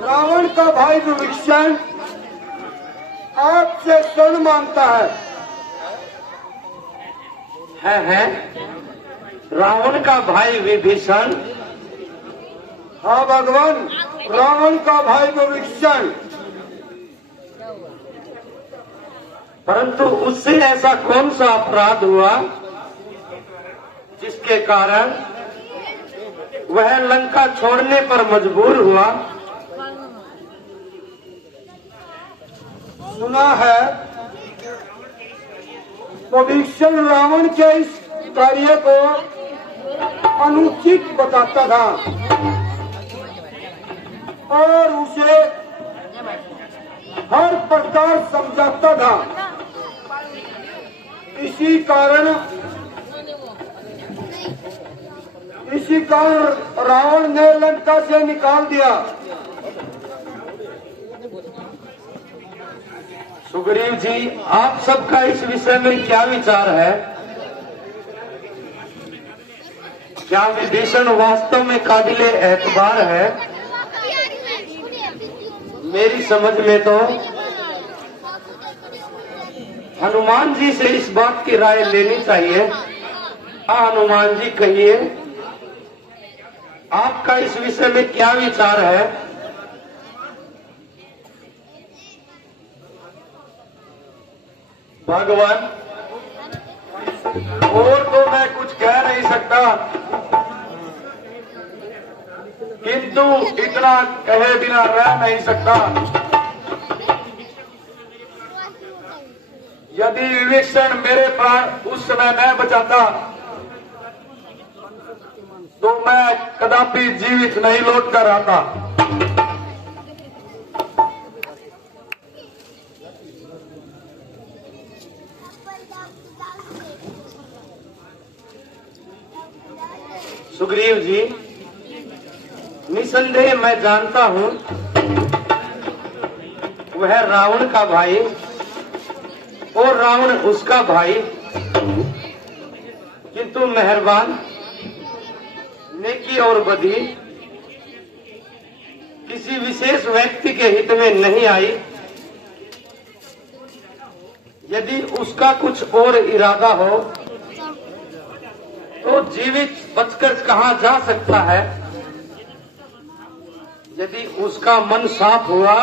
रावण का भाई विभीषण आपसे शरण मांगता है रावण का भाई विभीषण। हाँ भगवान, रावण का भाई विभीषण। परंतु उससे ऐसा कौन सा अपराध हुआ जिसके कारण वह लंका छोड़ने पर मजबूर हुआ? सुना है विभीषण रावण के इस कार्य को अनुचित बताता था और उसे हर प्रकार समझाता था। इसी कारण रावण ने लंका से निकाल दिया। सुग्रीव जी, आप सबका इस विषय में क्या विचार है? क्या विभीषण वास्तव में काबिले एतबार है? मेरी समझ में तो हनुमान जी से इस बात की राय लेनी चाहिए। हाँ हनुमान जी, कहिए आपका इस विषय में क्या विचार है? भगवान, और तो मैं कुछ कह नहीं सकता, किंतु इतना कहे बिना रह नहीं सकता। यदि विभीषण मेरे प्राण उस समय न बचाता तो मैं कदापि जीवित नहीं लौट कर आता। सुग्रीव जी, निसंदेह मैं जानता हूं वह रावण का भाई और रावण उसका भाई, किंतु मेहरबान नेकी और बदी किसी विशेष व्यक्ति के हित में नहीं आई। यदि उसका कुछ और इरादा हो तो जीवित बचकर कहां जा सकता है। यदि उसका मन साफ हुआ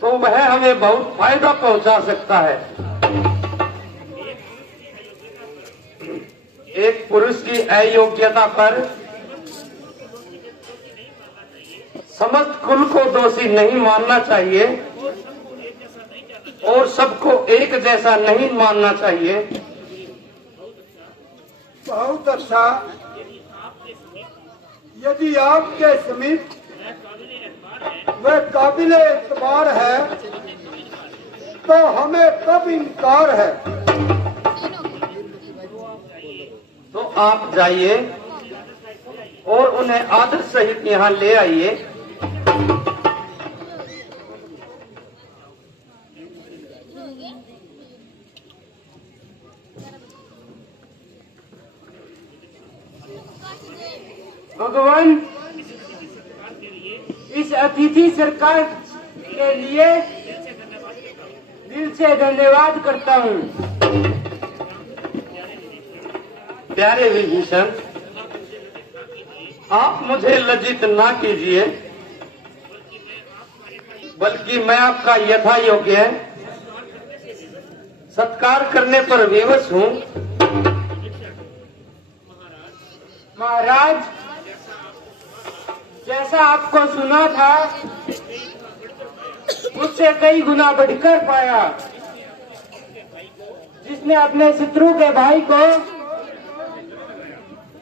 तो वह हमें बहुत फायदा पहुंचा सकता है। एक पुरुष की अयोग्यता पर समस्त कुल को दोषी नहीं मानना चाहिए और सबको एक जैसा नहीं मानना चाहिए। बहुत अच्छा। यदि आपके समीप वह काबिले एतबार है तो हमें कब इनकार है। तो आप जाइए और उन्हें आदर सहित यहाँ ले आइए। भगवान, इस अतिथि सरकार के लिए दिल से धन्यवाद करता हूँ। प्यारे विभीषण, आप मुझे लज्जित ना कीजिए, बल्कि मैं आपका यथा योग्य सत्कार करने पर विवश हूँ। महाराज, जैसा आपको सुना था उससे कई गुना बढ़कर पाया। जिसने अपने शत्रु के भाई को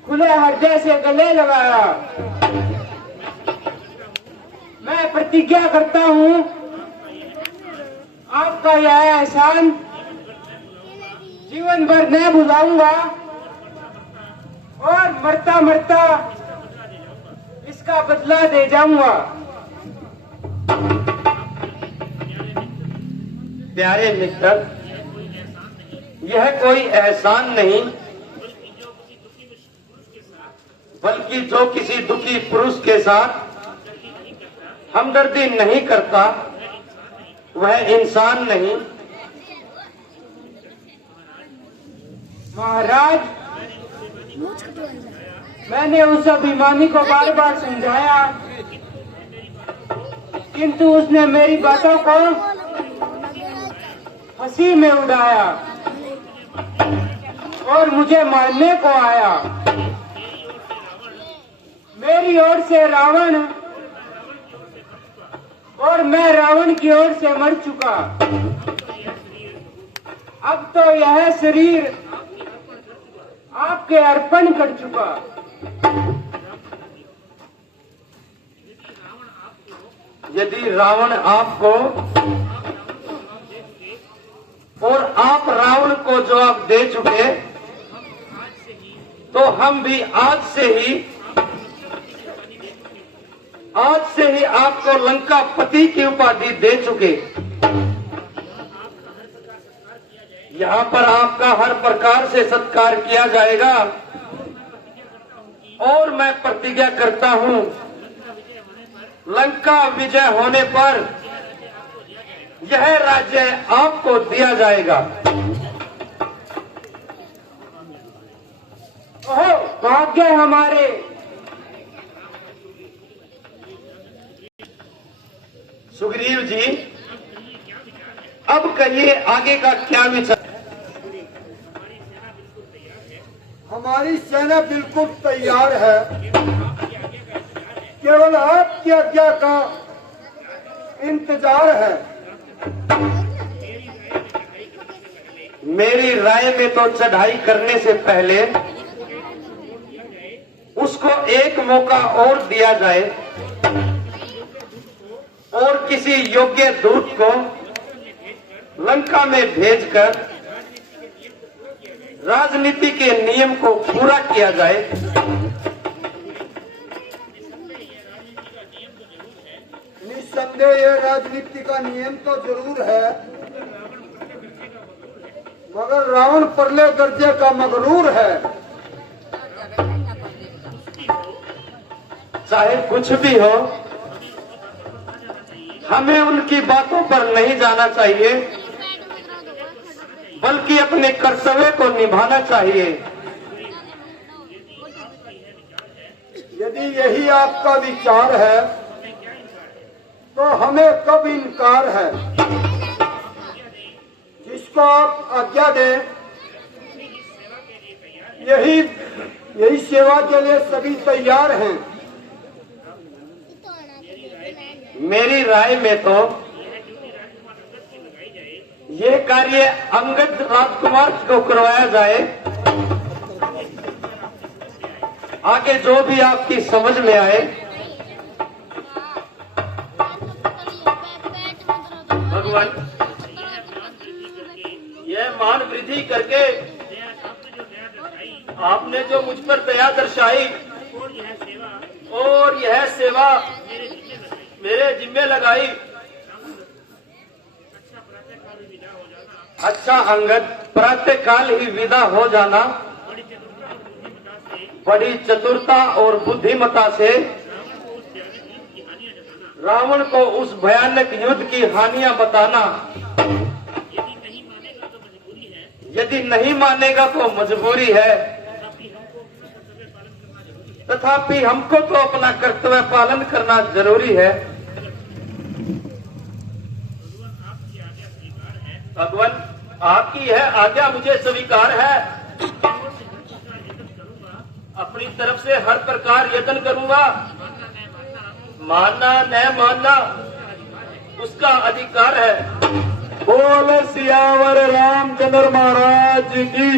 खुले हृदय से गले लगाया, मैं प्रतिज्ञा करता हूँ आपका यह एहसान जीवन भर न भुलाऊंगा और मरता मरता इसका बदला दे जाऊंगा। प्यारे मित्र, यह कोई एहसान नहीं बल्कि जो किसी दुखी पुरुष के साथ हमदर्दी नहीं करता वह इंसान नहीं। महाराज, मैंने उस अभिमानी को बार बार समझाया, किंतु उसने मेरी बातों को हंसी में उड़ाया और मुझे मारने को आया। मेरी ओर से रावण और मैं रावण की ओर से मर चुका। अब तो यह शरीर आपके अर्पण कर चुका। यदि रावण आपको और आप रावण को जवाब दे चुके तो हम भी आज से ही आपको लंकापति की उपाधि दे चुके। यहाँ पर आपका हर प्रकार से सत्कार किया जाएगा और मैं प्रतिज्ञा करता हूँ लंका विजय होने पर यह राज्य आपको दिया जाएगा। ओहो, भाग्य हमारे। सुग्रीव जी, अब कहिए आगे का क्या विचार? हमारी सेना बिल्कुल तैयार है, केवल आपकी आज्ञा का इंतजार है। मेरी राय में तो चढ़ाई करने से पहले उसको एक मौका और दिया जाए और किसी योग्य दूत को लंका में भेजकर राजनीति के नियम को पूरा किया जाए। निस्संदेह यह राजनीति का नियम तो जरूर है, मगर रावण परले दर्जे का मगरूर है। चाहे कुछ भी हो, हमें उनकी बातों पर नहीं जाना चाहिए, बल्कि अपने कर्तव्य को निभाना चाहिए। यदि यही आपका विचार है तो हमें कब इनकार है। जिसको आप आज्ञा दें, यही सेवा के लिए सभी तैयार हैं। मेरी राय में तो ये कार्य अंगद राजकुमार को करवाया जाए। आगे जो भी आपकी समझ में आए। भगवान, यह मान वृद्धि करके आपने जो मुझ पर दया दर्शाई और यह सेवा मेरे जिम्मे लगाई। अच्छा अंगद, प्रातः काल ही विदा हो जाना बड़ी चतुरता और बुद्धिमता से रावण को उस भयानक युद्ध की हानियां बताना। यदि नहीं मानेगा तो मजबूरी है, तथापि हमको तो अपना कर्तव्य पालन करना जरूरी है। भगवान, आपकी यह आज्ञा मुझे स्वीकार है। अपनी तरफ से हर प्रकार यत्न करूंगा। मानना न मानना उसका अधिकार है। बोल सियावर रामचंद्र महाराज की।